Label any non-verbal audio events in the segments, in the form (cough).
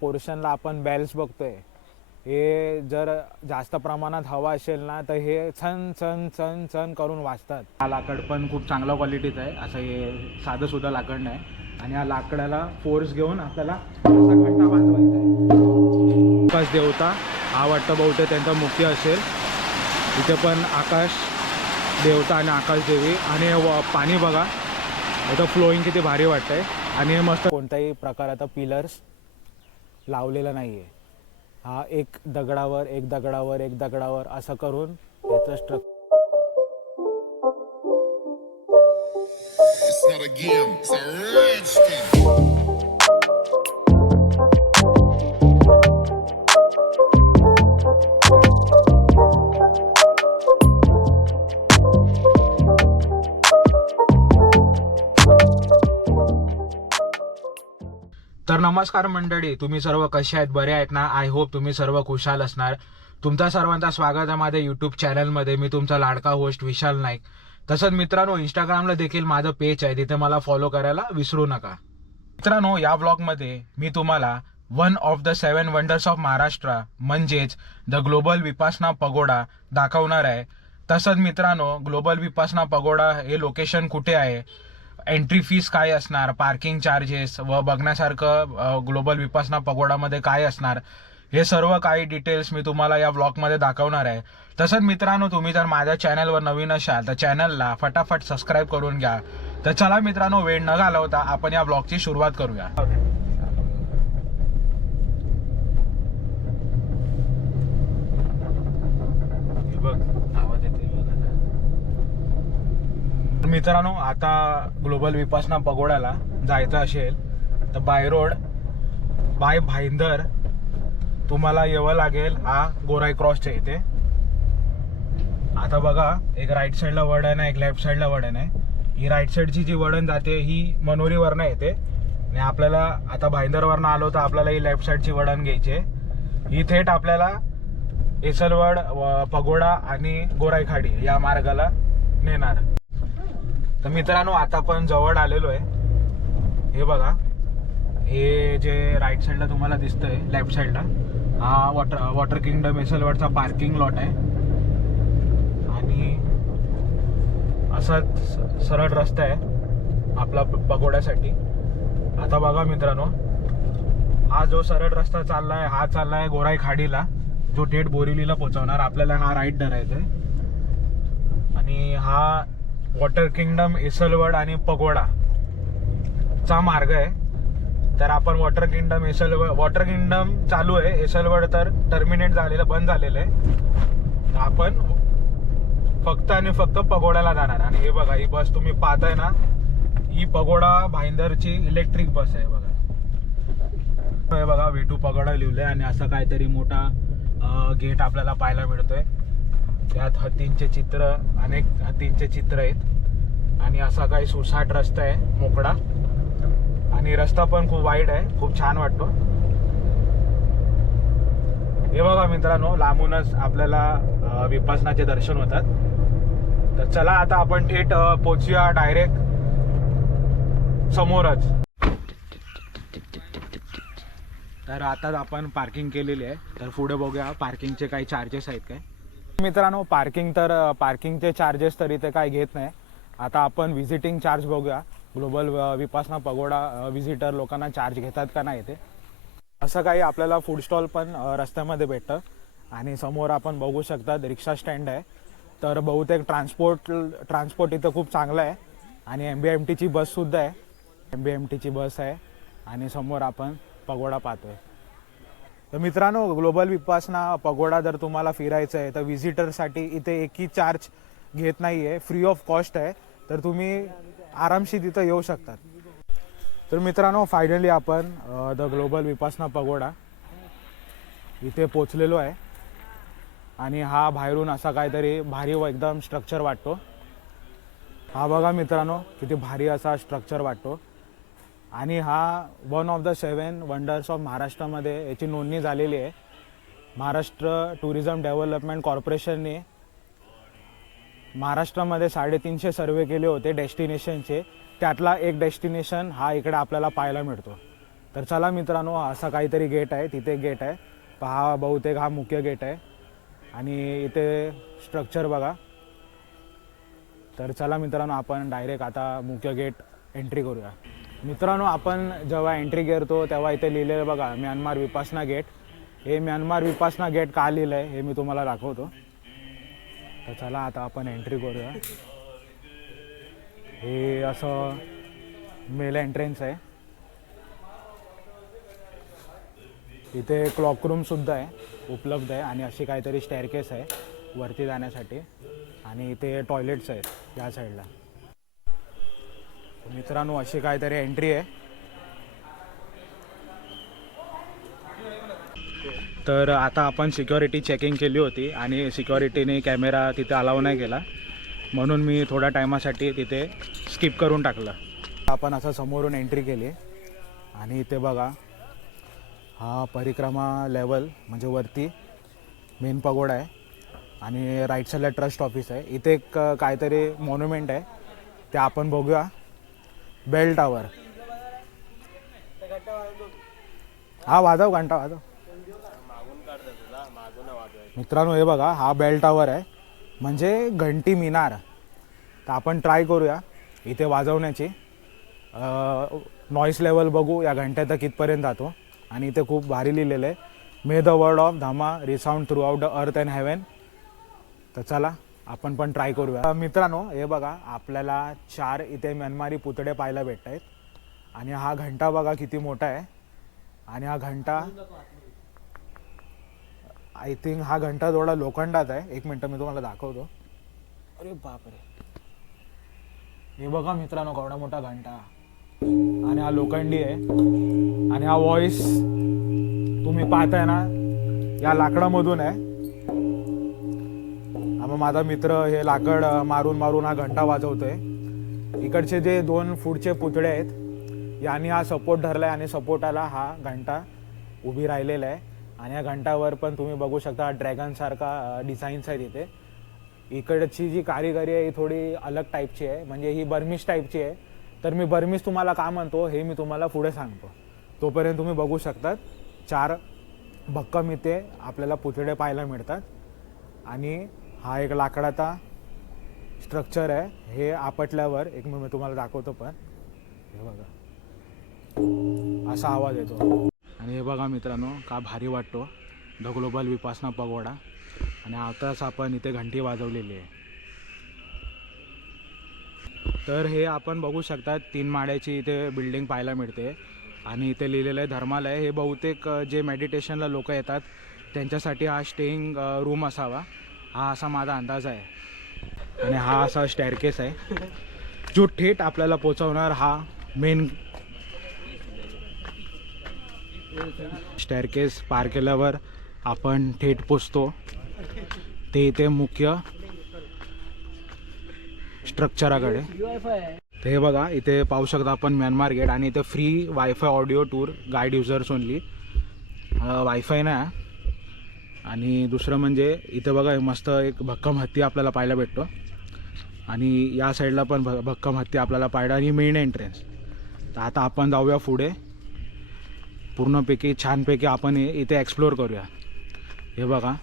पोर्शनला आपण बेल्स बघतोय. हे जर जास्त प्रमाणात हवा असेल ना तर हे छन छन छन छन करून वाजतात हा लाकड पण खूप चांगल्या क्वालिटीचा आहे. असं हे साधं सुद्धा लाकड नाही. आणि या लाकडाला फोर्स घेऊन आपल्याला असा घंटा वाजवायचा आहे. आकाश देवता हा वाटतं बहुतेक त्यांचा मुख्य असेल. इथे पण आकाश देवता आणि आकाश देवी. आणि पाणी बघा. इथं फ्लोईंग किती भारी वाटतंय. आणि हे मस्त कोणत्याही प्रकाराचा पिलर्स लावलेला नाही आहे हा एक दगडावर एक दगडावर एक दगडावर असं करून याचं स्ट्रक It's not a game, it's a तर नमस्कार मंडळी तुम्ही सर्व कसे आहेत? बरे आहेत ना? आय होप तुम्ही सर्व खुशाल असणार. तुमचा सर्वांचा स्वागत आहे माझ्या युट्यूब चॅनलमध्ये मी तुमचा लाडका होस्ट विशाल नाईक. तसंच मित्रांनो इंस्टाग्रामला देखील माझं पेज आहे. तिथे मला फॉलो करायला विसरू नका. मित्रांनो या ब्लॉगमध्ये मी तुम्हाला one of the seven wonders of Maharashtra म्हणजेच द ग्लोबल विपासना पगोडा दाखवणार आहे. तसंच मित्रांनो ग्लोबल विपासना पगोडा हे लोकेशन कुठे आहे? एंट्री फीस काय असणार? पार्किंग चार्जेस व बघण्यासारखं ग्लोबल विपासना पगोडामध्ये काय असणार? हे सर्व काही डिटेल्स मी तुम्हाला या ब्लॉगमध्ये दाखवणार आहे. तसंच मित्रांनो तुम्ही जर माझ्या चॅनलवर नवीन असाल तर चॅनलला फटाफट सबस्क्राईब करून घ्या. तर चला मित्रांनो वेळ न घालवता आपण या ब्लॉगची सुरुवात करूया हे बघ आवाज येतोय बघ आता. तर मित्रांनो आता ग्लोबल विपासना पगोड्याला जायचं असेल तर बाय रोड बाय भाईंदर तुम्हाला यावं लागेल हा गोराई क्रॉसच्या इथे. आता बघा एक राईट साईडला वडण आहे एक लेफ्ट साईडला वडण आहे. ही राईट साईडची जी वडण जाते ही मनोरीवरनं येते. आणि आपल्याला आता भाईंदरवरनं आलो तर आपल्याला ही लेफ्ट साईडची वळण घ्यायची आहे. ही थेट आपल्याला एसलवड व पगोडा आणि गोराई खाडी या मार्गाला नेणार. तर मित्रांनो आता पण जवळ आलेलो आहे. हे बघा. हे जे राईट साईडला तुम्हाला दिसतंय लेफ्ट साईडला हा वॉटर वॉटर किंगडम एसलवडचा पार्किंग लॉट आहे. आणि असाच सरळ रस्ता आहे आपला पगोड्यासाठी आता बघा मित्रांनो हा जो सरळ रस्ता चाललाय हा चाललाय गोराई खाडीला जो थेट बोरिवलीला पोहोचवणार. आपल्याला हा राईट धरायचा आहे आणि हा वॉटर किंगडम एसलवड आणि पगोडा चा मार्ग आहे. तर आपण water kingdom EsselWorld water kingdom चालू आहे. एसलवड तर टर्मिनेट झालेलं बंद झालेलं आहे. आपण फक्त आणि फक्त पगोड्याला जाणार. आणि हे बघा ही बस तुम्ही पाहताय ना ही पगोडा भाईंदरची इलेक्ट्रिक बस आहे बघा. हे बघा वेटू पगोडा लिहिलंय आणि असं काहीतरी मोठा गेट आपल्याला पाहायला मिळतोय. त्यात हत्तींचे चित्र अनेक हत्तींचे चित्र आहेत. आणि असा काही सुसाट रस्ता आहे मोकळा. आणि रस्ता पण खूप वाईट आहे खूप छान वाटतो. हे बघा मित्रांनो लांबूनच आपल्याला विपासनाचे दर्शन होतात. तर चला आता आपण थेट पोचूया डायरेक्ट समोरच. तर आता आपण पार्किंग केलेली आहे. तर पुढे बघूया पार्किंगचे काही चार्जेस आहेत काय. मित्रांनो पार्किंग तर पार्किंगचे चार्जेस तर इथे काय घेत नाही. आता आपण व्हिजिटिंग चार्ज बघूया. ग्लोबल विपासना पगोडा व्हिजिटर लोकांना चार्ज घेतात का नाही ते असं काही आपल्याला फूड स्टॉल पण रस्त्यामध्ये भेटतं. आणि समोर आपण बघू शकतात रिक्षा स्टँड आहे. तर बहुतेक ट्रान्सपोर्ट ट्रान्सपोर्ट इथं खूप चांगलं आहे. आणि एम बी एम टीची बससुद्धा आहे. एम बी एम टीची बस आहे. आणि समोर आपण पगोडा पाहतोय. तर मित्रांनो ग्लोबल विपासना पगोडा जर तुम्हाला फिरायचं आहे तर व्हिजिटरसाठी इथे एकही चार्ज घेत नाही आहे फ्री ऑफ कॉस्ट आहे. तर तुम्ही आरामशी तिथं येऊ शकतात. तर मित्रांनो फायनली आपण द ग्लोबल विपासना पगोडा इथे पोचलेलो आहे. आणि हा बाहेरून असा काहीतरी भारी व एकदम स्ट्रक्चर वाटतो. हा बघा मित्रांनो किती भारी असा स्ट्रक्चर वाटतो. आणि हा one of the seven wonders of महाराष्ट्रामध्ये याची नोंदणी झालेली आहे. महाराष्ट्र टुरिझम डेव्हलपमेंट कॉर्पोरेशनने महाराष्ट्रामध्ये साडेतीनशे सर्वे केले होते डेस्टिनेशनचे त्यातला एक डेस्टिनेशन हा इकडे आपल्याला पाहायला मिळतो. तर चला मित्रांनो असा काहीतरी गेट आहे तिथे गेट आहे. पहा बहुतेक हा मुख्य गेट आहे. आणि इथे स्ट्रक्चर बघा. तर चला मित्रांनो आपण डायरेक्ट आता मुख्य गेट एंट्री करूया. मित्रांनो आपण जेव्हा एंट्री करतो तेव्हा इथे लिहिलेलं बघा म्यानमार विपासना गेट हे म्यानमार विपासना गेट का लिहिलं आहे हे मी तुम्हाला दाखवतो. तर चला आता आपण एंट्री करूया. हे असं मेल एंट्रन्स आहे. इथे क्लॉक आहे उपलब्ध आहे आणि अशी काहीतरी स्टेअरकेस आहे वरती जाण्यासाठी. आणि इथे टॉयलेट्स आहेत या साईडला मित्रांनो अशी काहीतरी एंट्री आहे. तर आता आपण सिक्युरिटी चेकिंग केली होती आणि सिक्युरिटीने कॅमेरा तिथे अलाव नाही केला. म्हणून मी थोड्या टायमासाठी तिथे स्किप करून टाकलं. आपण असं समोरून एंट्री केली. आणि इथे बघा हा परिक्रमा लेवल म्हणजे वरती मेन पगोडा आहे. आणि राईट साईडला ट्रस्ट ऑफिस आहे. इथे एक काहीतरी मॉन्युमेंट आहे. ते आपण बघूया. Bell tower. हा वाजव घंटा वाजव. मित्रांनो हे बघा हा बेल टावर आहे. म्हणजे घंटी मिनार. तर आपण ट्राय करूया इथे वाजवण्याची. नॉईस लेवल बघू या घंट्यात कितपर्यंत जातो. आणि इथे खूप भारी लिहिलेलं आहे. मे the word of Dhamma resound throughout the earth and heaven तर चला आपण पण ट्राय करूया. मित्रांनो हे बघा आपल्याला चार इथे म्यानमारी पुतळे पाहायला भेटत आहेत आणि हा घंटा बघा किती मोठा आहे. आणि हा घंटा आय थिंक हा घंटा थोडा लोखंडात आहे. एक मिनटं मी तुम्हाला दाखवतो. अरे बापरे. हे बघा मित्रांनो केवढा मोठा घंटा. आणि हा लोखंडी आहे. आणि हा व्हॉइस तुम्ही पाहताय ना या लाकडामधून आहे. माझा मित्र हे लाकड मारून मारून हा घंटा वाजवतोय. इकडचे जे दोन फूडचे पुतळे आहेत यांनी हा सपोर्ट धरलाय आणि सपोर्टाला हा घंटा उभी राहिलेला आहे. आणि या घंटावर पण तुम्ही बघू शकता ड्रॅगन सारखा डिझाईन्स आहेत इथे इकडची जी कारीगरी आहे ही थोडी अलग टाईपची आहे. म्हणजे ही बर्मिश टाईपची आहे. तर मी बर्मिश तुम्हाला का म्हणतो हे मी तुम्हाला पुढे सांगतो. तोपर्यंत तुम्ही बघू शकतात चार भक्कम इथे आपल्याला पुतळे पाहायला मिळतात. आणि हा एक लाकडाचा स्ट्रक्चर आहे. हे आपटल्यावर एक मी मी तुम्हाला दाखवतो पण. हे बघा. असा आवाज येतो. आणि हे बघा मित्रांनो का भारी वाटतो. द ग्लोबल विपासना पगोडा आणि आताच आपण इथे घंटी वाजवलेली आहे. तर हे आपण बघू शकता तीन माळ्याची इथे बिल्डिंग पाहायला मिळते. आणि इथे लिहिलेलं आहे धर्मालय. हे बहुतेक जे मेडिटेशनला लोक येतात त्यांच्यासाठी हा स्टेईंग रूम असावा. हा असा माझा अंदाज आहे. आणि हा असा स्टॅरकेस आहे. जो थेट आपल्याला पोचवणार हा मेन स्टॅरकेस पार केल्यावर आपण थेट पोचतो. ते इथे मुख्य स्ट्रक्चराकडे ते हे बघा इथे पाहू शकता आपण म्यानमार गेट आणि इथे free wifi audio tour guide users only wifi नाही. आणि दुसरं म्हणजे इथे बघा मस्त एक भक्कम हत्ती आपल्याला पाहायला भेटतो. आणि या साईडला पण भ भक्कम हत्ती आपल्याला पाहिला आणि मेन एंट्रन्स तर आता आपण जाऊया पुढे. पूर्णपैकी छानपैकी आपण हे इथे एक्सप्लोअर करूया. हे बघा.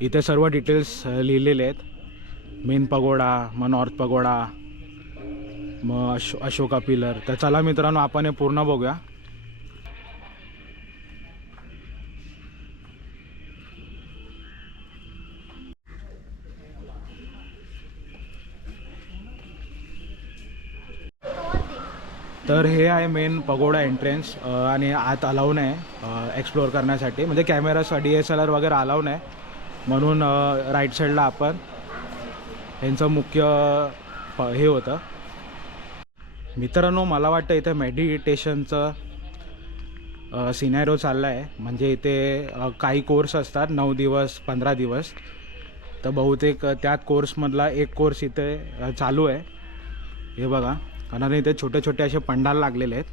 इथे सर्व डिटेल्स लिहिलेले आहेत. मेन पगोडा मग नॉर्थ पगोडा मग अशो अशोका पिलर तर चला मित्रांनो आपण हे पूर्ण बघूया. तर हे आहे मेन पगोडा एंट्रन्स आणि आत अलाव नाही एक्सप्लोअर करण्यासाठी. म्हणजे camera D S L R वगैरे अलाव नाही म्हणून राईट साईडला आपण यांचं मुख्य प हे होतं. मित्रांनो मला वाटतं इथे मेडिटेशनचं सिनॅरो चालला आहे म्हणजे इथे काही कोर्स असतात नऊ दिवस पंधरा दिवस. तर बहुतेक त्यात कोर्समधला एक कोर्स इथे चालू आहे. हे बघा. कारण इथे छोटे छोटे असे पंडाल लागलेले आहेत.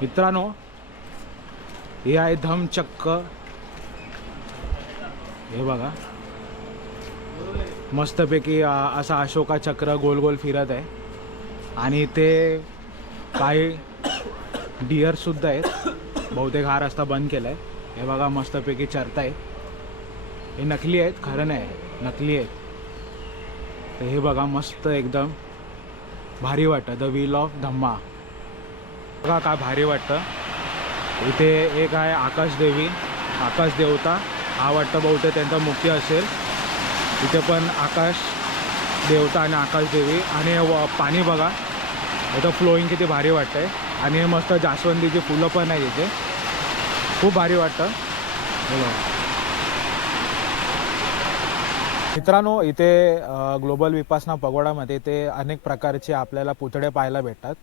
मित्रांनो हे आहे धमचक्क हे बघा. मस्तपैकी असा अशोका चक्र गोल गोल फिरत आहे. आणि इथे काही (coughs) डिअरसुद्धा आहेत. बहुतेक हा रस्ता बंद केला आहे हे बघा मस्तपैकी चरतायत. हे नकली आहेत खरं नाही नकली आहेत. तर हे बघा मस्त एकदम भारी वाटतं. द व्हील ऑफ धम्मा बघा काय भारी वाटतं. इथे एक आहे आकाश देवी. आकाश देवता. हा वाटतं बहुतेक त्यांचा मुख्य असेल. इथे पण आकाश देवता आणि आकाश देवी. आणि व- पाणी बघा. इथं फ्लोईंग किती भारी वाटतंय. आणि हे मस्त जास्वंदीची फुलं पण आहे इथे. खूप भारी वाटतं हे बघा. मित्रांनो इथे ग्लोबल विपासना पगोडामध्ये ते अनेक प्रकारचे आपल्याला पुतळे पाहायला भेटतात.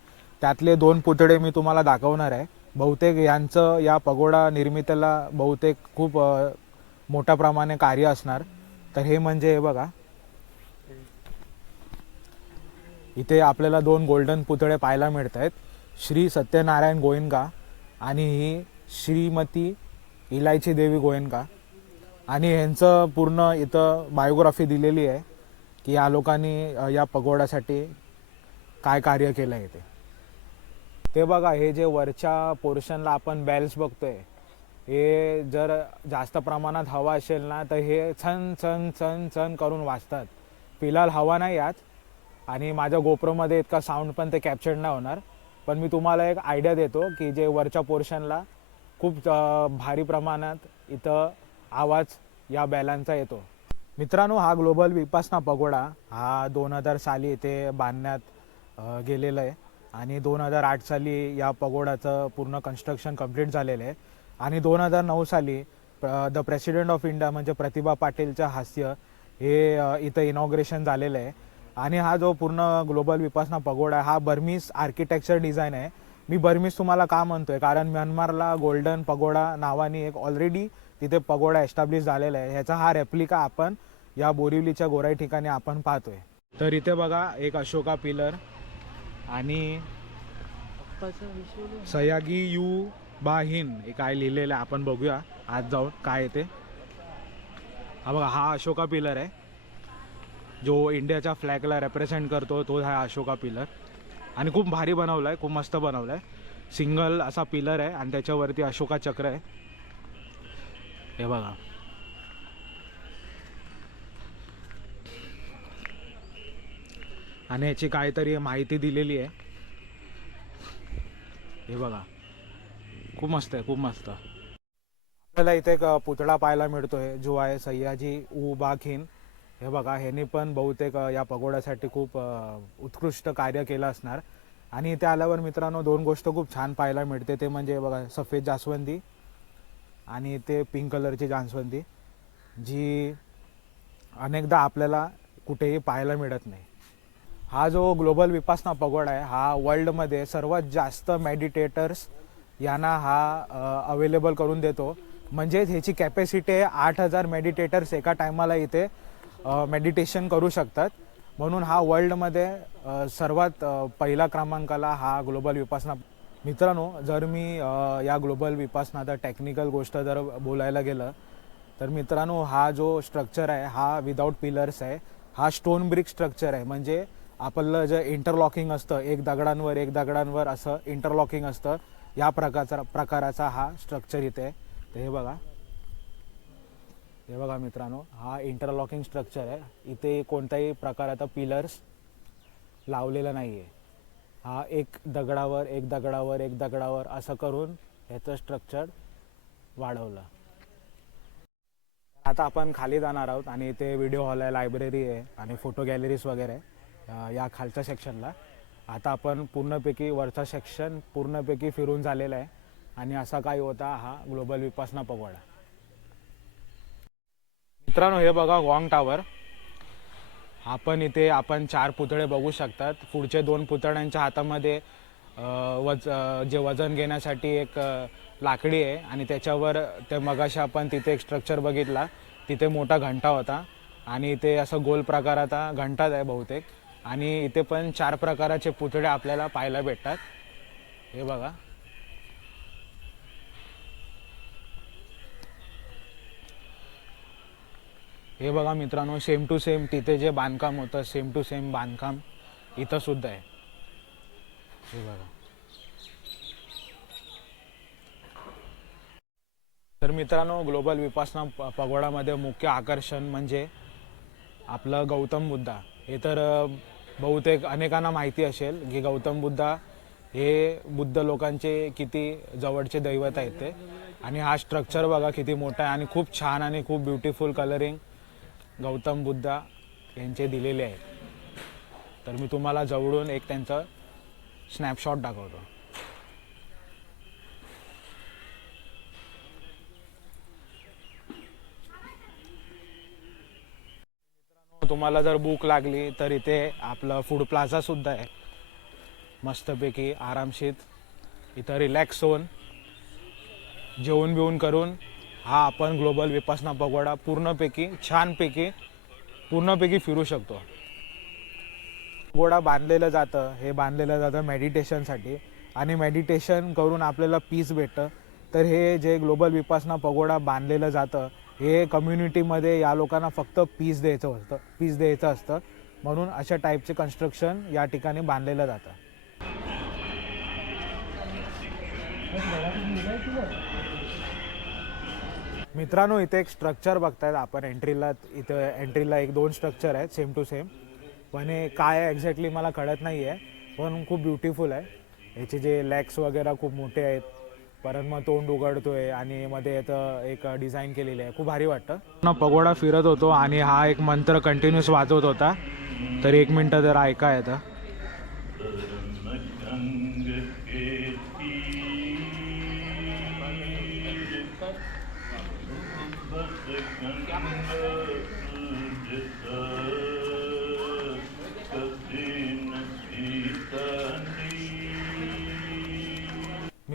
त्यातले दोन पुतळे मी तुम्हाला दाखवणार आहे. बहुतेक यांचं या पगोडा निर्मितीला बहुतेक खूप मोठ्या प्रमाणे कार्य असणार. तर हे म्हणजे हे बघा. इथे आपल्याला दोन गोल्डन पुतळे पाहायला मिळत आहेत श्री सत्यनारायण गोयंका आणि ही श्रीमती इलायची देवी गोयंका आणि ह्यांचं पूर्ण इथं बायोग्राफी दिलेली आहे की या लोकांनी या पगोड्यासाठी काय कार्य केलं आहे ते. ते बघा हे जे वरच्या पोर्शनला आपण बेल्स बघतोय हे जर जास्त प्रमाणात हवा असेल ना तर हे छन छन छन छन करून वाजतात फिलहाल हवा नाही यात आणि माझ्या गोप्रोमध्ये इतका साऊंड पण ते कॅप्चर नाही होणार. पण मी तुम्हाला एक आयडिया देतो की जे वरच्या पोर्शनला खूप भारी प्रमाणात इथं आवाज या बैलांचा येतो. मित्रांनो हा ग्लोबल विपासना पगोडा हा दोन हजार साली इथे बांधण्यात गेलेला आहे. आणि दोन हजार आठ साली या पगोडाचं पूर्ण कन्स्ट्रक्शन कंप्लीट झालेलं आहे. आणि दोन हजार नऊ साली द प्रेसिडेंट ऑफ इंडिया म्हणजे प्रतिभा पाटीलचं हास्य हे इथं इनॉग्रेशन झालेलं आहे. आणि हा जो पूर्ण ग्लोबल विपासना पगोडा आहे हा बर्मीस आर्किटेक्चर डिझाईन आहे. मी बर्मीस तुम्हाला का म्हणतोय? कारण म्यानमारला गोल्डन पगोडा नावाने एक ऑलरेडी तिथे पगोडा एस्टॅब्लिश झालेला आहे. ह्याचा हा रेप्लिका आपण या बोरिवलीच्या गोराई ठिकाणी आपण पाहतोय. तर इथे बघा एक अशोका पिलर आणि सयागी यू बाहिन हे काय लिहिलेलं आहे. आपण बघूया आज जाऊन काय येते. हा बघा हा अशोका पिलर आहे. जो इंडियाच्या फ्लॅगला रेप्रेझेंट करतो तो हा अशोका पिलर. आणि खूप भारी बनवला आहे खूप मस्त बनवला आहे सिंगल असा पिलर आहे आणि त्याच्यावरती अशोका चक्र आहे. हे बघा. आणि याची काहीतरी माहिती दिलेली आहे. हे बघा. खूप मस्त आहे खूप मस्त. आपल्याला इथे एक पुतळा पाहायला मिळतोय जो आहे सय्याजी उ बाखीन हे बघा ह्यांनी पण बहुतेक या पगोड्यासाठी खूप उत्कृष्ट कार्य केलं असणार. आणि इथे आल्यावर मित्रांनो दोन गोष्ट खूप छान पाहायला मिळते. ते म्हणजे बघा सफेद जास्वंदी आणि ते पिंक कलरची जास्वंदी जी अनेकदा आपल्याला कुठेही पाहायला मिळत नाही. हा जो ग्लोबल विपासना पगोडा आहे हा वर्ल्डमध्ये सर्वात जास्त मेडिटेटर्स यांना हा अवेलेबल करून देतो. म्हणजेच ह्याची कॅपॅसिटी आहे आठ हजार मेडिटेटर्स एका टायमाला इथे मेडिटेशन करू शकतात. म्हणून हा वर्ल्डमध्ये सर्वात पहिला क्रमांकाला हा ग्लोबल विपासना मित्रांनो जर मी या ग्लोबल विपासनाचा टेक्निकल गोष्ट जर बोलायला गेलं तर मित्रांनो हा जो स्ट्रक्चर आहे हा विदाऊट पिलर्स आहे हा स्टोन ब्रिक स्ट्रक्चर आहे. म्हणजे आपलं जे इंटरलॉकिंग असतं एक दगडांवर एक दगडांवर असं इंटरलॉकिंग असतं या प्रकारचा प्रकाराचा हा स्ट्रक्चर इथे आहे. तर हे बघा. हे बघा मित्रांनो हा इंटरलॉकिंग स्ट्रक्चर आहे. इथे कोणत्याही प्रकाराचा पिलर्स लावलेला नाही आहे हा एक दगडावर एक दगडावर एक दगडावर असं करून ह्याचं स्ट्रक्चर वाढवलं. आता आपण खाली जाणार आहोत आणि इथे व्हिडिओ हॉल आहे लायब्ररी आहे आणि फोटो गॅलरीज वगैरे या खालच्या सेक्शनला आता आपण पूर्णपैकी वरचा सेक्शन पूर्णपैकी फिरून झालेला आहे आणि असा काय होता हा ग्लोबल विपासना पगोडा मित्रांनो हे बघा वॉंग टावर आपण इथे आपण चार पुतळे बघू शकतात. पुढचे दोन पुतळ्यांच्या हातामध्ये वज जे वजन घेण्यासाठी एक लाकडी आहे आणि त्याच्यावर ते मगाशी आपण तिथे एक स्ट्रक्चर बघितला. तिथे मोठा घंटा होता आणि इथे असं गोल प्रकाराचा घंटाच आहे बहुतेक. आणि इथे पण चार प्रकाराचे पुतळे आपल्याला पाहायला भेटतात. हे बघा. हे बघा मित्रांनो सेम टू सेम तिथे जे बांधकाम होतं सेम टू सेम बांधकाम इथं सुद्धा आहे. हे बघा. तर मित्रांनो ग्लोबल विपासना प- पगोडामध्ये मुख्य आकर्षण म्हणजे आपलं गौतम बुद्धा. हे तर बहुतेक अनेकांना माहिती असेल की गौतम बुद्धा हे बुद्ध लोकांचे किती जवळचे दैवत आहेत ते. आणि हा स्ट्रक्चर बघा किती मोठा आहे आणि खूप छान आणि खूप ब्युटिफुल कलरिंग गौतम बुद्धा यांचे दिलेले आहेत. तर मी तुम्हाला जवळून एक त्यांचं स्नॅपशॉट दाखवतो. तुम्हाला जर भूक लागली तर इथे आपलं फूड प्लाझा सुद्धा आहे. मस्तपैकी आरामशीत इथं रिलॅक्स होऊन जेवण बिवून करून हा आपण ग्लोबल विपासना पगोडा पूर्णपैकी छानपैकी पूर्णपैकी फिरू शकतो. पगोडा बांधलेलं जातं हे बांधलेलं जातं मेडिटेशनसाठी आणि मेडिटेशन करून आपल्याला पीस भेटतं. तर हे जे ग्लोबल विपासना पगोडा बांधलेलं जातं हे कम्युनिटीमध्ये या लोकांना फक्त पीस द्यायचं असतं पीस द्यायचं असतं. म्हणून अशा टाईपचे कन्स्ट्रक्शन या ठिकाणी बांधलेलं जातं. मित्रांनो इथे एक स्ट्रक्चर बघतायत आपण. एंट्रीला इथं एंट्रीला एक दोन स्ट्रक्चर आहेत सेम टू सेम पण हे काय एक्झॅक्टली मला कळत नाही आहे पण खूप ब्युटिफुल आहे. याचे जे लेग्स वगैरे खूप मोठे आहेत. परत मग तोंड उघडतोय आणि मध्ये याचं एक डिझाईन केलेली आहे. खूप भारी वाटतं. पगोडा फिरत होतो आणि हा एक मंत्र कंटिन्युअस वाजवत होता. तर एक मिनटं जर ऐका येतं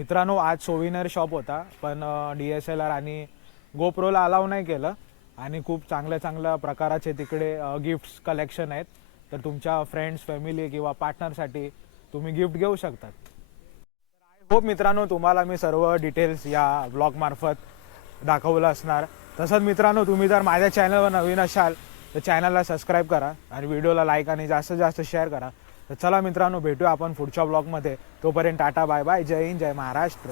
मित्रांनो आज सोविनर शॉप होता पण डी एस एल आर आणि गोप्रोला अलाव नाही केलं. आणि खूप चांगल्या चांगल्या प्रकाराचे तिकडे गिफ्ट्स कलेक्शन आहेत. तर तुमच्या फ्रेंड्स फॅमिली किंवा पार्टनरसाठी तुम्ही गिफ्ट घेऊ शकतात आय होप मित्रांनो तुम्हाला मी सर्व डिटेल्स या ब्लॉगमार्फत दाखवलं असणार. तसंच मित्रांनो तुम्ही जर माझ्या चॅनलवर नवीन असाल तर चॅनलला सबस्क्राईब करा आणि व्हिडिओला लाईक आणि जास्तीत जास्त शेअर करा. तर चला मित्रांनो भेटूया आपण पुढच्या ब्लॉगमध्ये तोपर्यंत tata bye bye. Jai Hind Jai Maharashtra.